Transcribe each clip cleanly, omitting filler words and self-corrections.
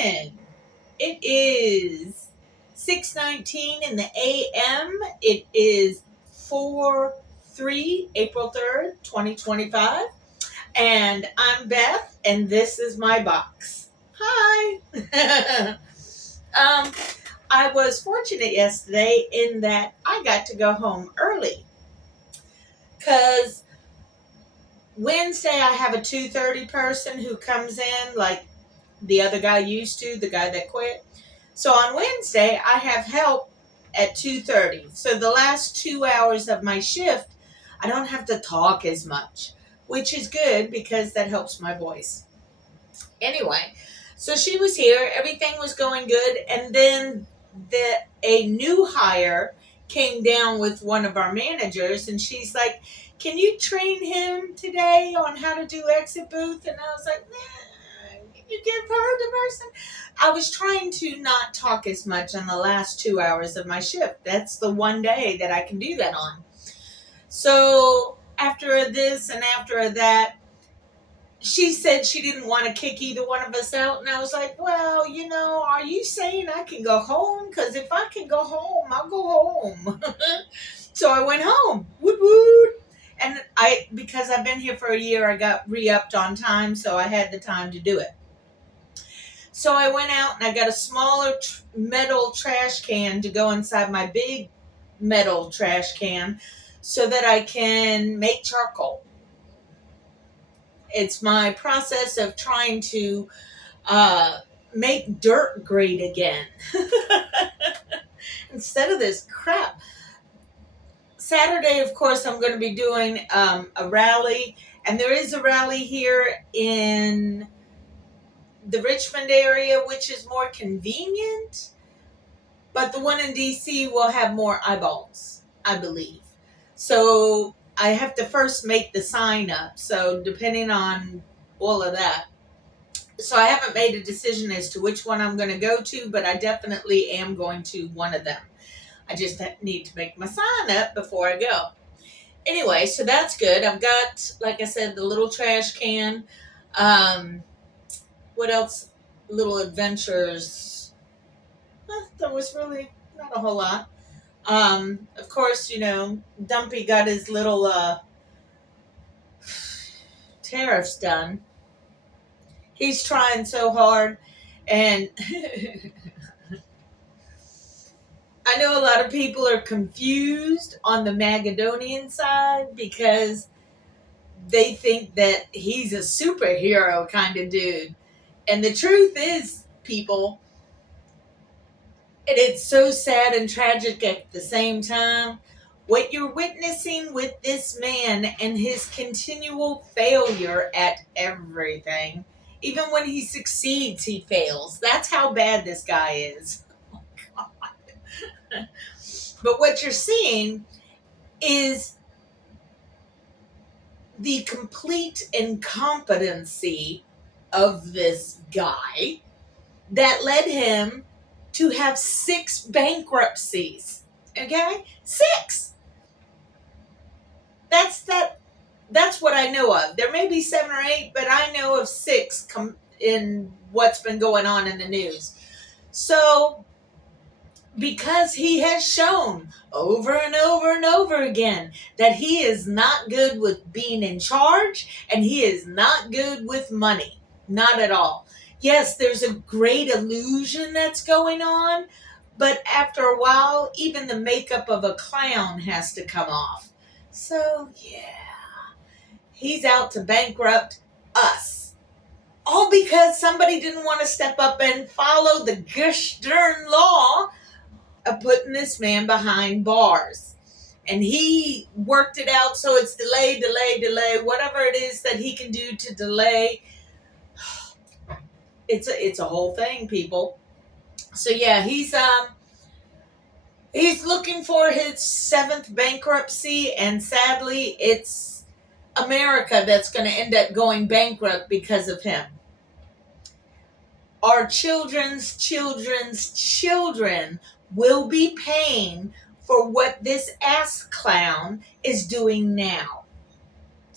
morning. It is 6:19 in the a.m. It is 4/3, April 3rd, 2025. And I'm Beth, and this is my box. Hi. um, I was fortunate yesterday in that I got to go home early because Wednesday I have a 2:30 person who comes in like the other guy used to, the guy that quit. So on Wednesday I have help at 2:30. So the last 2 hours of my shift, I don't have to talk as much, which is good because that helps my voice. Anyway, so she was here, everything was going good, and then a new hire came down with one of our managers, and she's like, "Can you train him today on how to do exit booth?" And I was like, "Nah, can you give her the person?" I was trying to not talk as much on the last 2 hours of my shift. That's the one day that I can do that on. So after this and after that, she said she didn't want to kick either one of us out. And I was like, well, are you saying I can go home? Because if I can go home, I'll go home. So I went home. Woot woot. And because I've been here for a year, I got re-upped on time. So I had the time to do it. So I went out and I got a smaller metal trash can to go inside my big metal trash can so that I can make charcoal. It's my process of trying to make dirt great again instead of this crap. Saturday, of course, I'm going to be doing a rally, and there is a rally here in the Richmond area, which is more convenient, but the one in DC will have more eyeballs, I believe. So I have to first make the sign up. So depending on all of that. So I haven't made a decision as to which one I'm going to go to, but I definitely am going to one of them. I just need to make my sign up before I go. Anyway, so that's good. I've got, like I said, the little trash can. What else? Little adventures. There was really not a whole lot. Of course, Dumpy got his little tariffs done. He's trying so hard, and I know a lot of people are confused on the Magadonian side because they think that he's a superhero kind of dude. And the truth is, people, and it's so sad and tragic at the same time, what you're witnessing with this man and his continual failure at everything. Even when he succeeds, he fails. That's how bad this guy is. Oh, God. But what you're seeing is the complete incompetency of this guy that led him to have 6 bankruptcies. Okay? 6! That's what I know of. There may be 7 or 8, but I know of 6 in what's been going on in the news. So, because he has shown over and over and over again that he is not good with being in charge and he is not good with money. Not at all. Yes, there's a great illusion that's going on, but after a while, even the makeup of a clown has to come off. So, yeah, he's out to bankrupt us. All because somebody didn't want to step up and follow the gosh darn law of putting this man behind bars. And he worked it out so it's delay, whatever it is that he can do to delay. It's a whole thing, people. So yeah, he's looking for his 7th bankruptcy, and sadly, it's America that's going to end up going bankrupt because of him. Our children's children will be paying for what this ass clown is doing now.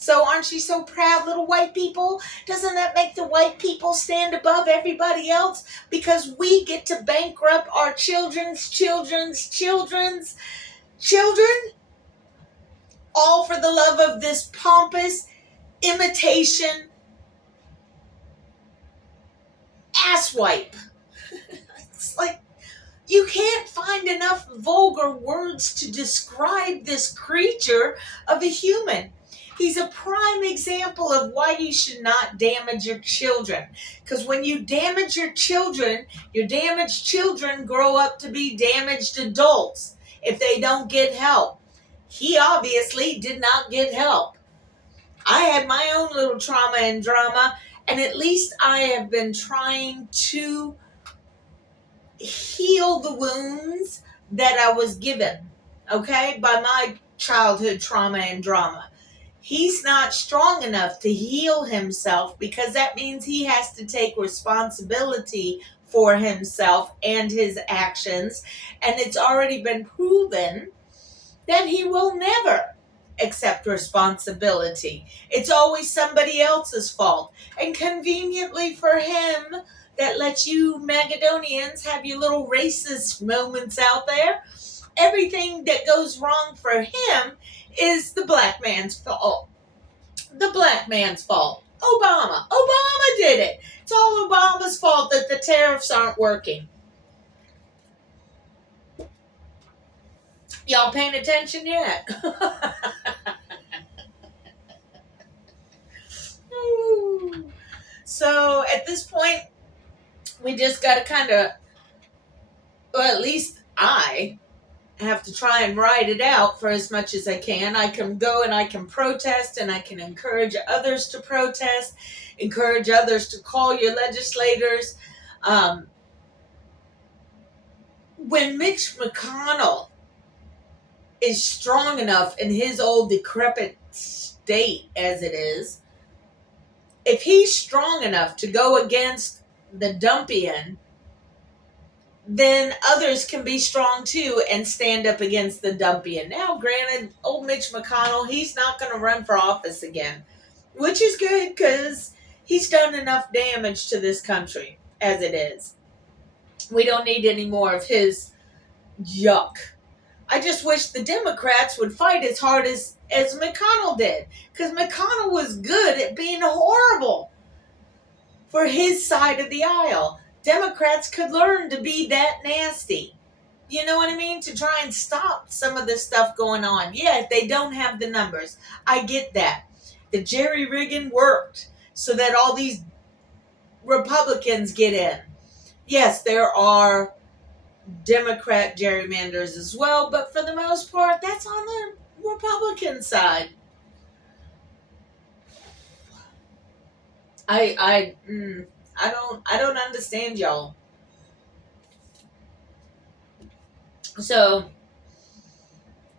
So aren't you so proud, little white people? Doesn't that make the white people stand above everybody else? Because we get to bankrupt our children's children, all for the love of this pompous imitation asswipe. It's like, you can't find enough vulgar words to describe this creature of a human. He's a prime example of why you should not damage your children. Because when you damage your damaged children grow up to be damaged adults if they don't get help. He obviously did not get help. I had my own little trauma and drama, and at least I have been trying to heal the wounds that I was given, okay, by my childhood trauma and drama. He's not strong enough to heal himself because that means he has to take responsibility for himself and his actions. And it's already been proven that he will never accept responsibility. It's always somebody else's fault. And conveniently for him, that lets you Magadonians have your little racist moments out there. Everything that goes wrong for him is the black man's fault. The black man's fault. Obama did it. It's all Obama's fault that the tariffs aren't working. Y'all paying attention yet? So at this point, we just got to kind of, well, at least I have to try and ride it out for as much as I can. I can go and I can protest, and I can encourage others to protest, encourage others to call your legislators. When Mitch McConnell is strong enough in his old decrepit state as it is, if he's strong enough to go against the Dumpian, then others can be strong too and stand up against the Dumpian. Now, granted, old Mitch McConnell, he's not going to run for office again, which is good because he's done enough damage to this country as it is. We don't need any more of his yuck. I just wish the Democrats would fight as hard as McConnell did, because McConnell was good at being horrible for his side of the aisle. Democrats could learn to be that nasty. You know what I mean? To try and stop some of the stuff going on. Yeah, they don't have the numbers. I get that. The jerry rigging worked so that all these Republicans get in. Yes, there are Democrat gerrymanders as well, but for the most part, that's on the Republican side. I don't understand y'all. So,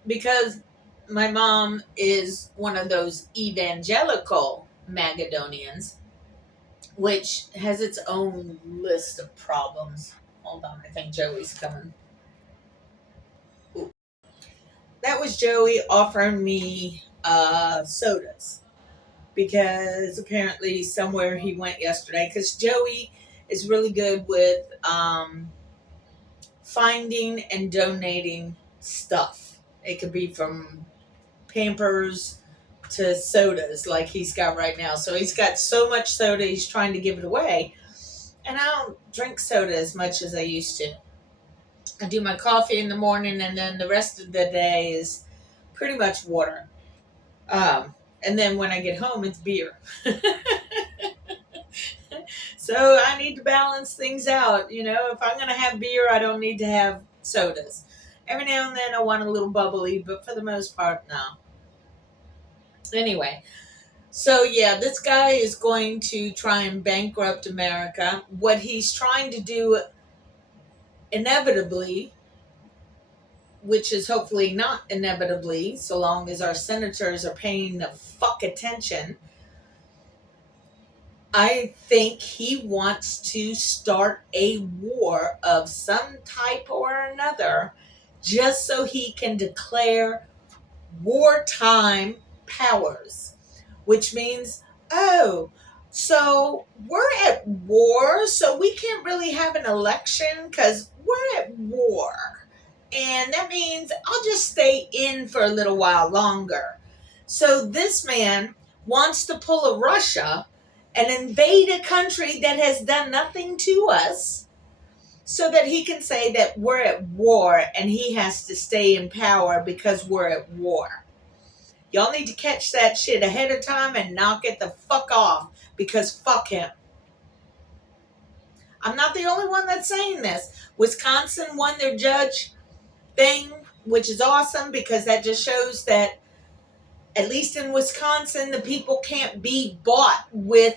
because my mom is one of those evangelical Magadonians, which has its own list of problems. Hold on, I think Joey's coming. Ooh. That was Joey offering me sodas, because apparently somewhere he went yesterday, because Joey is really good with finding and donating stuff. It could be from Pampers to sodas like he's got right now. So he's got so much soda, he's trying to give it away. And I don't drink soda as much as I used to. I do my coffee in the morning, and then the rest of the day is pretty much water. And then when I get home, it's beer. So I need to balance things out. You know, if I'm going to have beer, I don't need to have sodas. Every now and then I want a little bubbly, but for the most part, no. Anyway, so yeah, this guy is going to try and bankrupt America. What he's trying to do, inevitably, which is hopefully not inevitably, so long as our senators are paying the fuck attention, I think he wants to start a war of some type or another, just so he can declare wartime powers. which means, oh, so we're at war, so we can't really have an election because we're at war. And that means I'll just stay in for a little while longer. So this man wants to pull a Russia and invade a country that has done nothing to us so that he can say that we're at war and he has to stay in power because we're at war. Y'all need to catch that shit ahead of time and knock it the fuck off because fuck him. I'm not the only one that's saying this. Wisconsin won their judge thing, which is awesome because that just shows that at least in Wisconsin, the people can't be bought with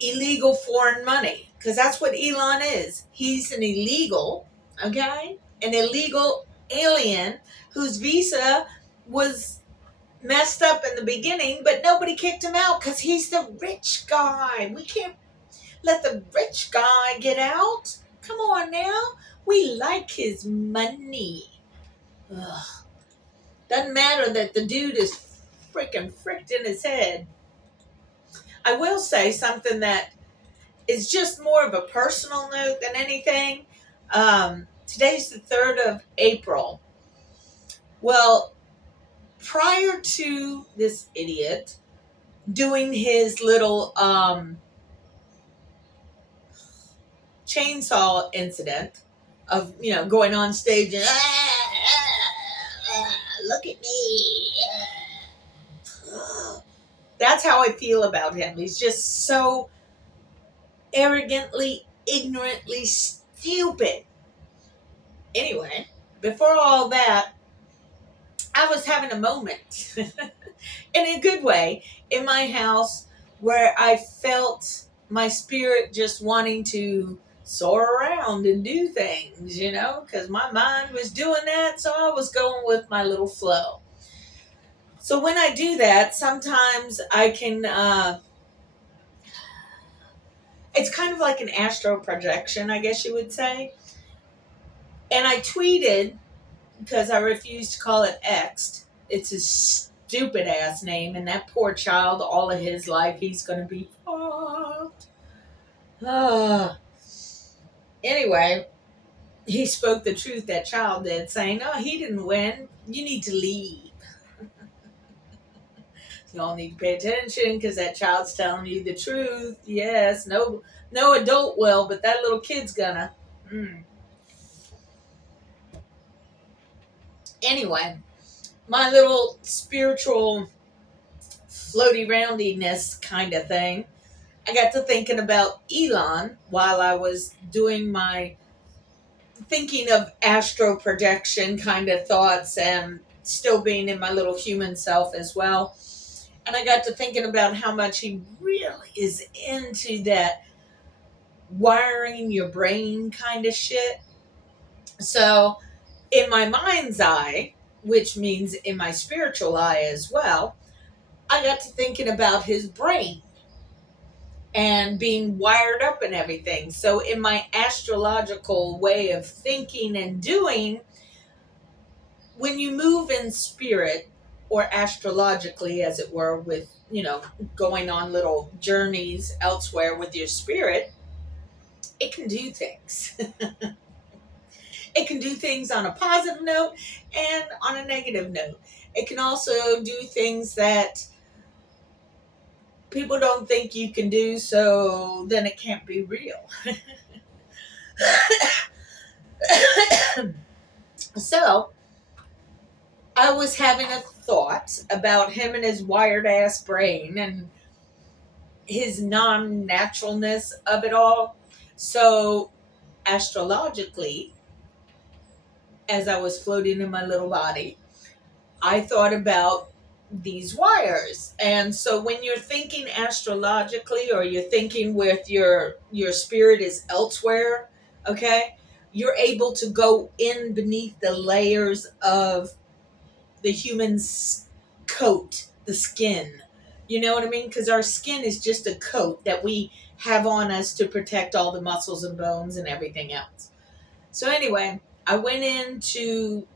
illegal foreign money because that's what Elon is. He's an illegal, okay? An illegal alien whose visa was messed up in the beginning, but nobody kicked him out because he's the rich guy. We can't let the rich guy get out. Come on now. We like his money. Ugh. Doesn't matter that the dude is freaking fricked in his head. I will say something that is just more of a personal note than anything. Today's the 3rd of April. Well, prior to this idiot doing his little chainsaw incident of, going on stage and look at me. That's how I feel about him. He's just so arrogantly, ignorantly stupid. Anyway, before all that, I was having a moment in a good way in my house where I felt my spirit just wanting to soar around and do things, because my mind was doing that, so I was going with my little flow. So when I do that, sometimes I can, it's kind of like an astral projection, I guess you would say. And I tweeted, because I refuse to call it X'd. It's his stupid ass name, and that poor child, all of his life, he's going to be fucked. Anyway, he spoke the truth, that child did, saying, oh, he didn't win. You need to leave. Y'all need to pay attention because that child's telling you the truth. Yes, no adult will, but that little kid's gonna. Anyway, my little spiritual floaty roundiness kind of thing, I got to thinking about Elon while I was doing my thinking of astro projection kind of thoughts and still being in my little human self as well. And I got to thinking about how much he really is into that wiring your brain kind of shit. So in my mind's eye, which means in my spiritual eye as well, I got to thinking about his brain and being wired up and everything. So in my astrological way of thinking and doing, when you move in spirit, or astrologically, as it were, with, going on little journeys elsewhere with your spirit, it can do things. It can do things on a positive note and on a negative note. It can also do things that people don't think you can do, so then it can't be real. So, I was having a thought about him and his wired ass brain and his non-naturalness of it all. So, astrologically, as I was floating in my little body, I thought about these wires. And so when you're thinking astrologically, or you're thinking with your spirit is elsewhere, okay, you're able to go in beneath the layers of the human's coat, the skin. You know what I mean? Because our skin is just a coat that we have on us to protect all the muscles and bones and everything else. So anyway, I went into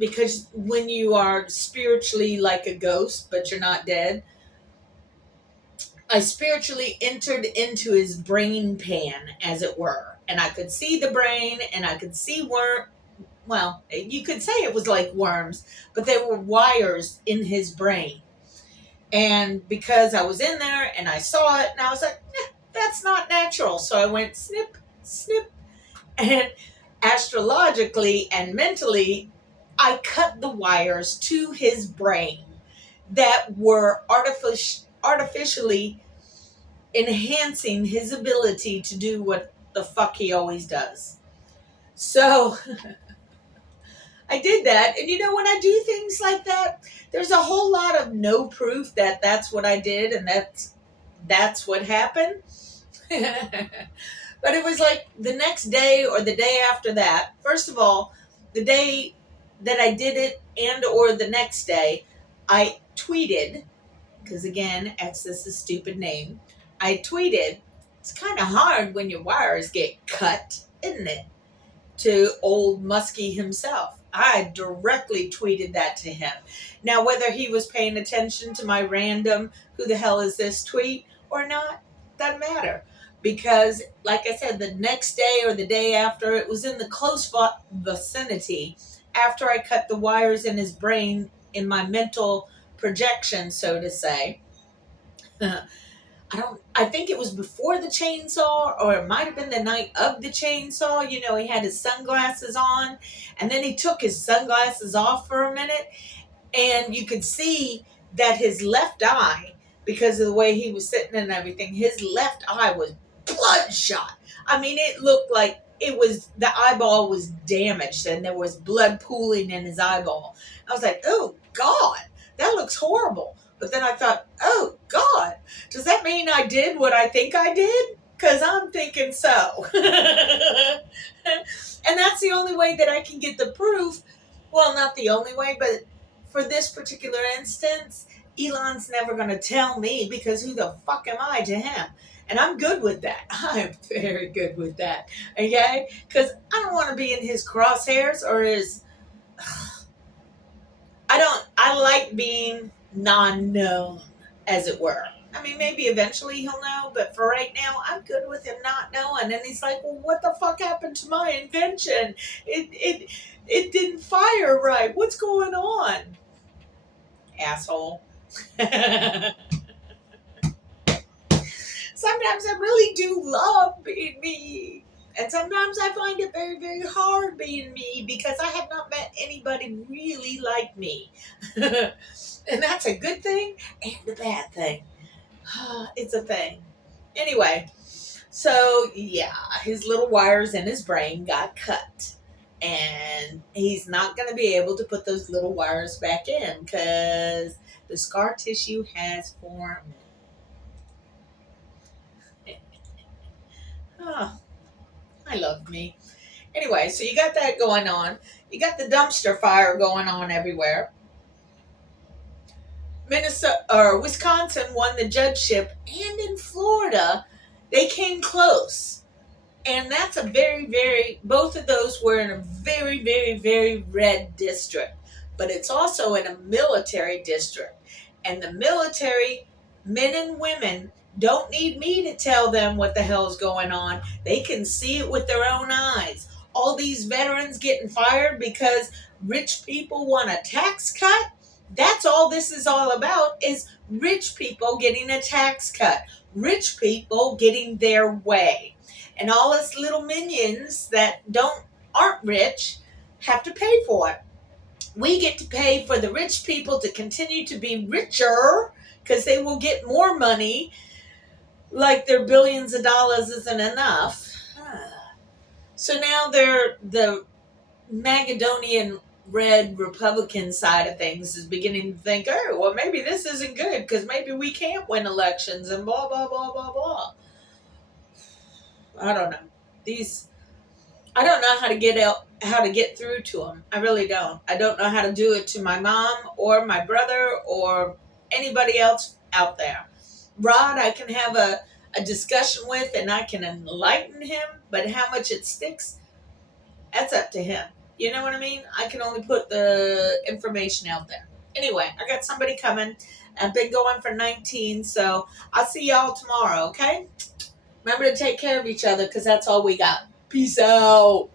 because when you are spiritually like a ghost, but you're not dead, I spiritually entered into his brain pan, as it were. And I could see the brain and I could see well, you could say it was like worms, but there were wires in his brain. And because I was in there and I saw it, and I was like, that's not natural. So I went snip, snip, and astrologically and mentally, I cut the wires to his brain that were artificially enhancing his ability to do what the fuck he always does. So I did that. And when I do things like that, there's a whole lot of no proof that that's what I did and that's what happened. But it was like the next day or the day after that. First of all, the day that I did it and or the next day, I tweeted, because again, X is a stupid name. I tweeted, it's kind of hard when your wires get cut, isn't it? To old Musky himself. I directly tweeted that to him. Now, whether he was paying attention to my random, who the hell is this tweet or not, doesn't matter. Because, like I said, the next day or the day after, it was in the close vicinity after I cut the wires in his brain in my mental projection, so to say. I think it was before the chainsaw, or it might have been the night of the chainsaw. He had his sunglasses on, and then he took his sunglasses off for a minute, and you could see that his left eye, because of the way he was sitting and everything, his left eye was bloodshot. I mean, it looked like the eyeball was damaged, and there was blood pooling in his eyeball. I was like, oh, God, that looks horrible. But then I thought, oh, God, does that mean I did what I think I did? Because I'm thinking so. And that's the only way that I can get the proof. Well, not the only way, but for this particular instance, Elon's never going to tell me, because who the fuck am I to him? And I'm good with that. I'm very good with that. Okay? Because I don't want to be in his crosshairs or his... I like being non-known, as it were. I mean, maybe eventually he'll know, but for right now, I'm good with him not knowing. And he's like, well, what the fuck happened to my invention? It didn't fire right. What's going on? Asshole. Sometimes I really do love being me. And sometimes I find it very, very hard being me, because I have not met anybody really like me. And that's a good thing and a bad thing. It's a thing. Anyway, so yeah, his little wires in his brain got cut. And he's not going to be able to put those little wires back in, because the scar tissue has formed. Oh, I love me. Anyway, so you got that going on. You got the dumpster fire going on everywhere. Wisconsin won the judgeship, and in Florida, they came close. And that's a very, very, both of those were in a very, very, very red district. But it's also in a military district. And the military men and women don't need me to tell them what the hell's going on. They can see it with their own eyes. All these veterans getting fired because rich people want a tax cut. That's all this is all about, is rich people getting a tax cut. Rich people getting their way. And all us little minions that aren't rich have to pay for it. We get to pay for the rich people to continue to be richer, because they will get more money, like their billions of dollars isn't enough. So now the Magadonian red Republican side of things is beginning to think, oh, well, maybe this isn't good, because maybe we can't win elections and blah, blah, blah, blah, blah. I don't know. I don't know how to get through to them. I really don't. I don't know how to do it to my mom or my brother or anybody else out there. Rod, I can have a discussion with, and I can enlighten him, but how much it sticks, that's up to him. You know what I mean? I can only put the information out there. Anyway, I got somebody coming. I've been going for 19, so I'll see y'all tomorrow, okay? Remember to take care of each other because that's all we got. Peace out.